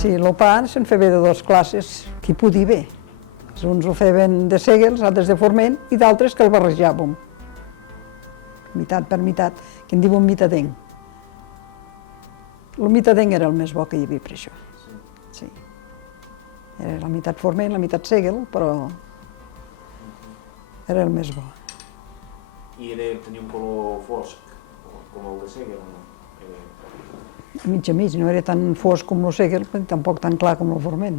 Sí, el pa se'n feia de dues classes, qui podia bé. Uns ho feien de segel, els altres de forment, i d'altres que el barrejàvem. Mitat per mitat, que en diuen mitadenc. El mitadenc era el més bo que hi havia per això. Sí. Era la meitat forment, la meitat segel, però era el més bo. I tenia un color fosc, com el de segel, o no? Mig a mig, no era tan fosc com el segel, però tampoc tan clar com el forment.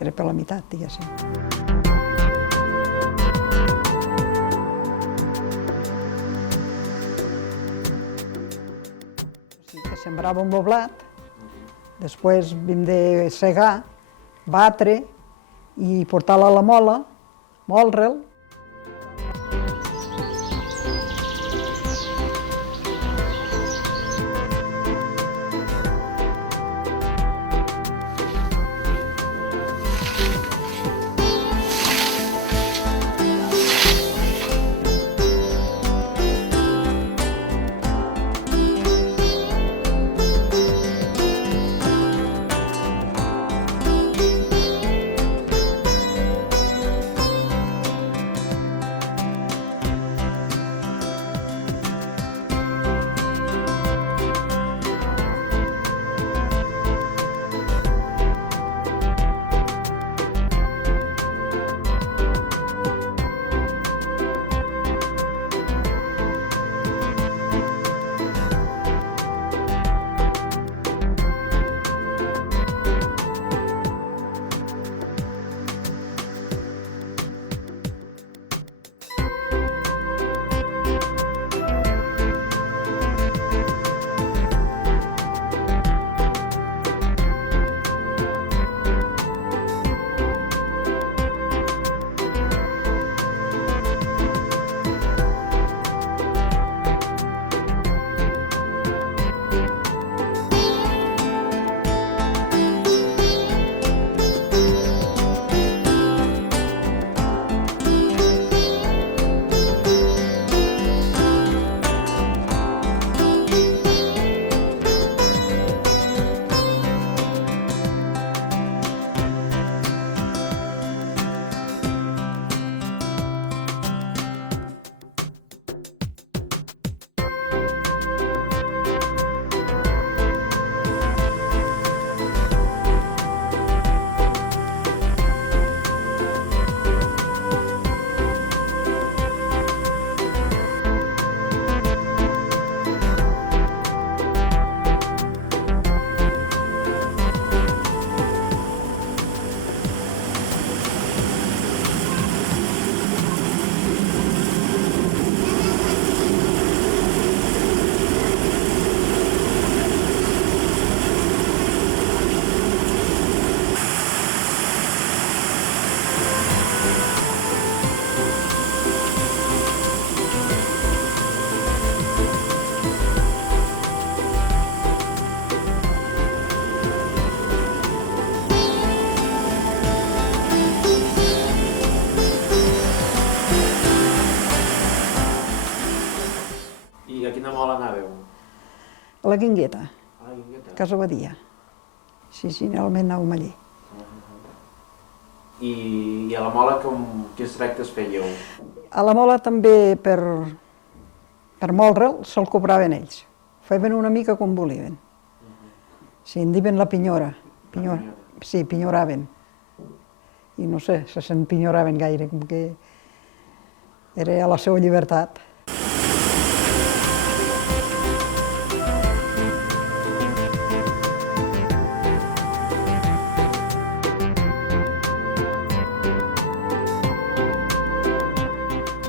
Era per la meitat, diguéssim. Que sembràvem el blat, després hem de segar, batre i portar-la a la mola, moldre'l. I a quina mola anàveu? A la Guingueta, A la Guingueta? a Casa Badia. Sí, generalment anàvem allí. I a la mola quins tractes fèieu? A la mola també per moldre'l se'l cobraven ells. Feien una mica com volien. Sí, en diuen la pinyora. Sí, pinyoraven. I no sé, se s'empinyoraven gaire, com que era a la seva llibertat.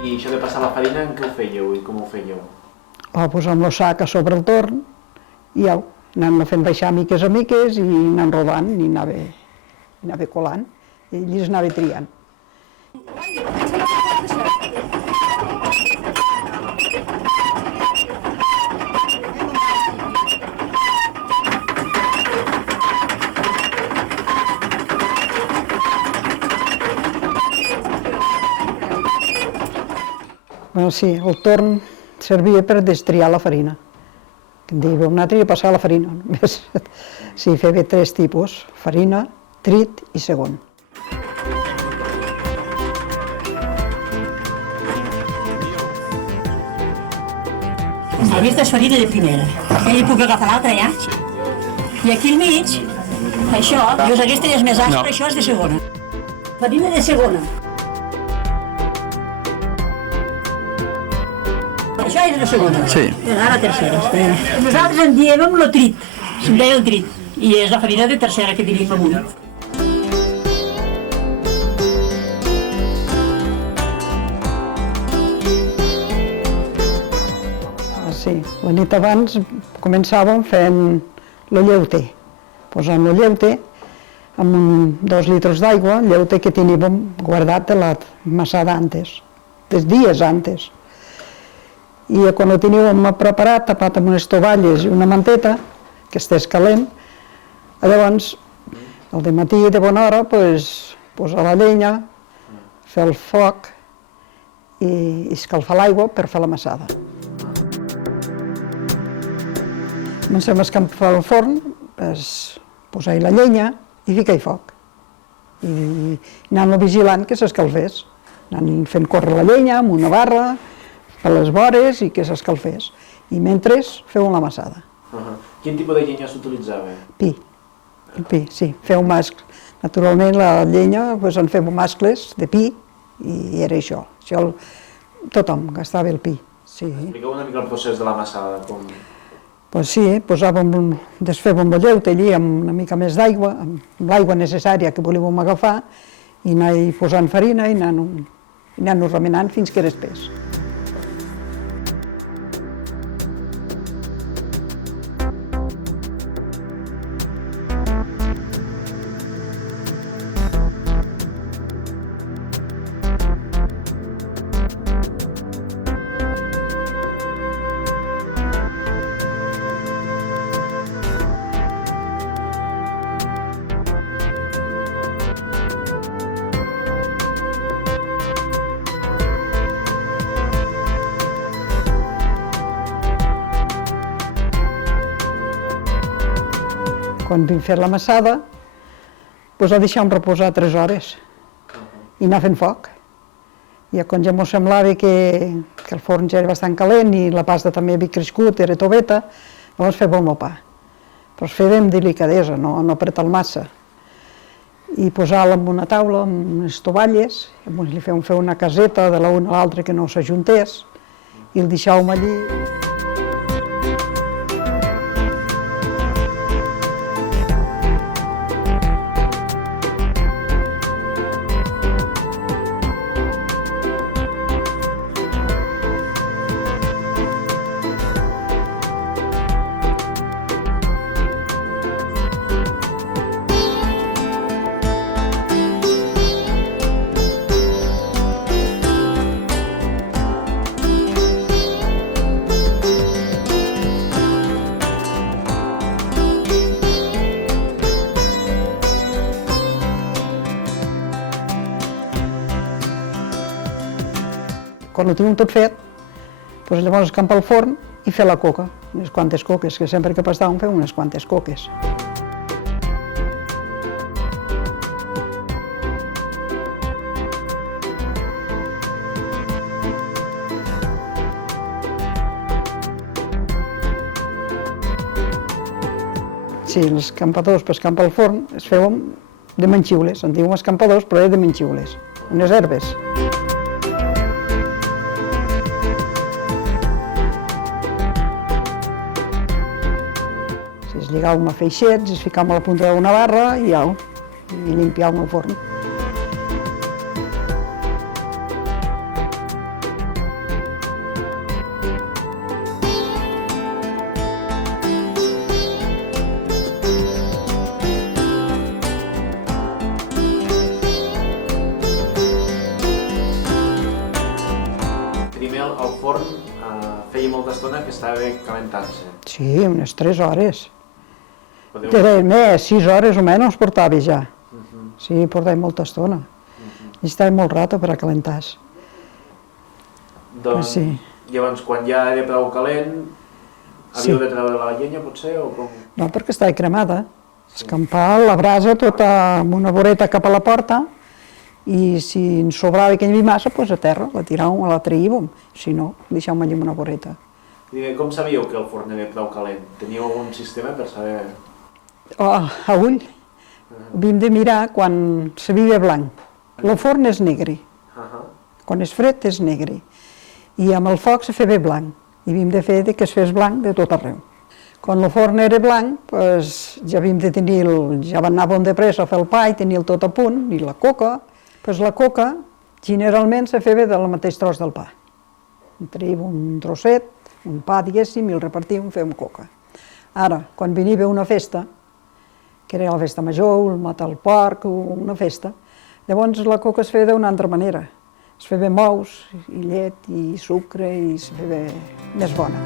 I això de passar la farina, en què ho fèieu i com ho fèieu? Posàvem el sac a sobre el torn i au, anant fent baixar miques a miques i anant rodant i anava colant. I allí es anava triant. Bueno, sí, el torn servia per destriar la farina. que en diu un altre i passar a la farina. Només. Sí, feia 3 tipus, farina, trit i segon. Aquesta és farina de primera, que hi puc agafar l'altra ja. I aquí al mig, això, dius, aquesta és més aspra, això és de segona. Farina de segona. Això és de segona. Sí. I ara tercera. Nosaltres en diem el trit, se'n deia el trit, i és la farina de tercera que diríem avui. Sí, la nit abans començàvem fent el lleuter, posant el lleuter amb 2 litres d'aigua, el lleuter que teníem guardat de la massada antes, des dies antes. I quan ho teníem preparat, tapat amb unes tovalles i una manteta, que estés calent, llavors, al dematí de bona hora, posar la llenya, fer el foc i escalfar l'aigua per fer la massada. Comencem a escalfar el forn, posar-hi la llenya i ficar-hi foc. I anar-lo vigilant que s'escalfés. Anant fent córrer la llenya amb una barra per les vores i que s'escalfés. I mentre feu la massada. Quin tipus de llenya s'utilitzava? Pi. El pi, sí. Feu mascles. Naturalment la llenya en fem mascles de pi i era això. Tothom gastava el pi. Expliqueu una mica el procés de la massada. Doncs sí, desfèiem el lleute allí amb una mica més d'aigua, amb l'aigua necessària que volíem agafar, i anar-hi posant farina i anar-ho remenant fins que era espès. Quan vam fer la massada, la deixàvem reposar 3 hores i anar fent foc. I quan ja ens semblava que el forn ja era bastant calent i la pasta també havia crescut, era toveta, llavors fèiem el pa. Però es feia amb delicadesa, no apretar massa. I posar-la en una taula, amb unes tovalles, li fèiem fer una caseta de l'una a l'altra que no s'ajuntés, i el deixàvem allí. Quan ho tenim tot fet, llavors escampar el forn i fer la coca, unes quantes coques, que sempre que pastàvem fem unes quantes coques. Sí, els escampadors per escampar el forn es feien de manxiules, en diuen escampadors però era de manxiules, unes herbes. Es lligàvem a feixets, es ficàvem a la punta d'una barra i limpiàvem el forn. Primer el forn feia molta estona que estava calentant-se. Sí, unes 3 hores. Més, 6 hores o menys portava ja. Sí, portava molta estona. I estava molt rato per a calentar-se. Doncs, llavors, quan ja era prou calent, Havíeu de treure la llenya, potser, o com? No, perquè estava cremada. Escampar la brasa tota amb una voreta cap a la porta i si ens sobrava que hi havia massa, doncs a terra, la tiràvem, la traíem. Si no, deixàvem allà amb una voreta. I com sabíeu que el forn era prou calent? Teníeu algun sistema per saber? A ull. Havíem de mirar quan s'havia blanc. El forn és negre. Quan és fred és negre. I amb el foc se feia blanc. I havíem de fer que es fes blanc de tot arreu. Quan el forn era blanc, ja havíem de tenir, ja anàvem de pressa a fer el pa i tenir tot a punt, i la coca. La coca generalment se feia del mateix tros del pa. Traiem un trosset, un pa, diguéssim, i el repartíem, fèiem coca. Ara, quan venia una festa, que era la festa major, el matar el porc, una festa, llavors la coca es feia d'una altra manera. Es feia mous, i llet, i sucre, i es feia més bona.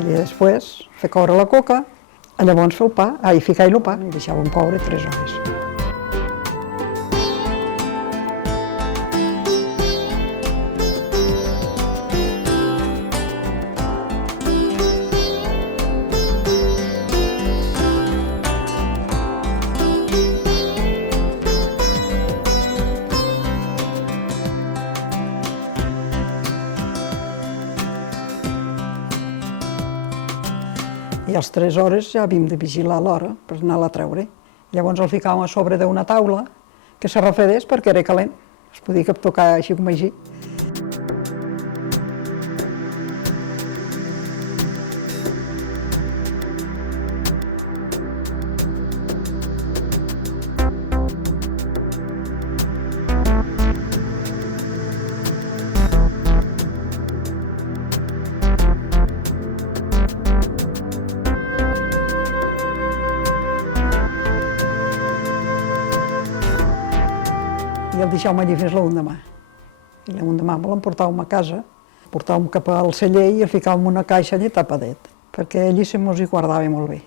I després fer coure la coca, llavors fer el pa, ficar-hi el pa, i deixàvem coure 3 hores. I a les 3 hores ja havíem de vigilar l'hora per anar-la a treure. Llavors el ficàvem a sobre d'una taula que se refredés perquè era calent. Es podia tocar així com així. I el deixàvem allí fins l'endemà. I l'endemà l'emportàvem a casa, el portàvem cap al celler i el ficàvem en una caixa allà tapadet, perquè allí se mos hi guardava molt bé.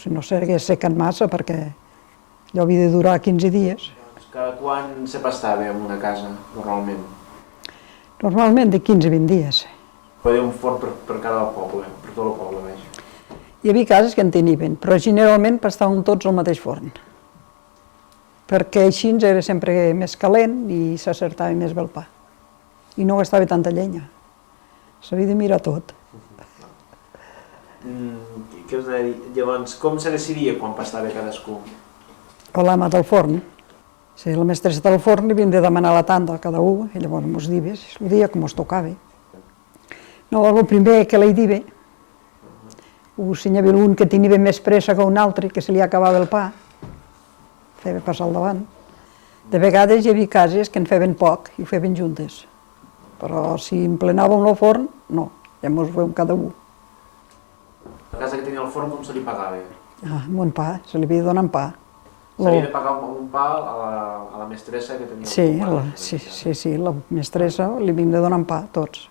Si no s'hagués secat massa, perquè allò havia de durar 15 dies. Cada quan se pastava en una casa, normalment? Normalment de 15 a 20 dies. Feia un forn per cada poble, per tot el poble, veig. Hi havia cases que en tenien, però generalment pastàvem tots al mateix forn. Perquè així era sempre més calent i s'acertava més bé el pa. I no gastava tanta llenya. S'havia de mirar tot. Què us deia dir? Llavors, com se decidia quan pastava cadascú? O l'ama del forn. Si la mestressa del forn li havíem de demanar la tanda a cada un, i llavors mos diva, el dia que mos tocava. No, el primer que li diva, si n'hi havia un que tenia més pressa que un altre, que se li acabava el pa, feia passar al davant. De vegades hi havia cases que en feien poc i ho feien juntes. Però si emplenàvem el forn, no, ja mos ho fèiem cada un. La casa que tenia el forn, com se li pagava? Amb un pa, se li havia de donar un pa. Se li havia de pagar un pa a la mestressa que tenia el forn? Sí, la mestressa li havíem de donar un pa, tots.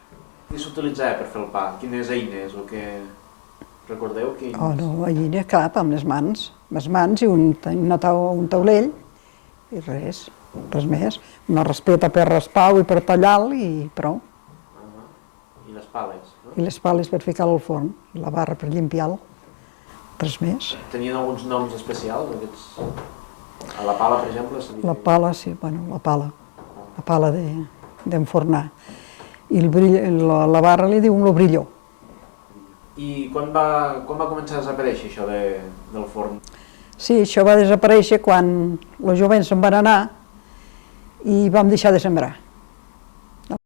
Què s'utilitzava per fer el pa? Quines eines o què... Recordeu quins? Oh, no, allí n'hi ha cap, amb les mans i un taulell i res més. Una raspeta per raspar-ho i per tallar-lo i prou. I les pales, no? I les pales per ficar-lo al forn, i la barra per limpiar-lo, res més. Tenien alguns noms especials, aquests? A la pala, per exemple? La pala, sí, bueno, la pala d'enfornar. I la barra li diuen lo brilló. I quan va començar a desaparèixer això del forn? Sí, això va desaparèixer quan els jovents se'n van anar i vam deixar de sembrar.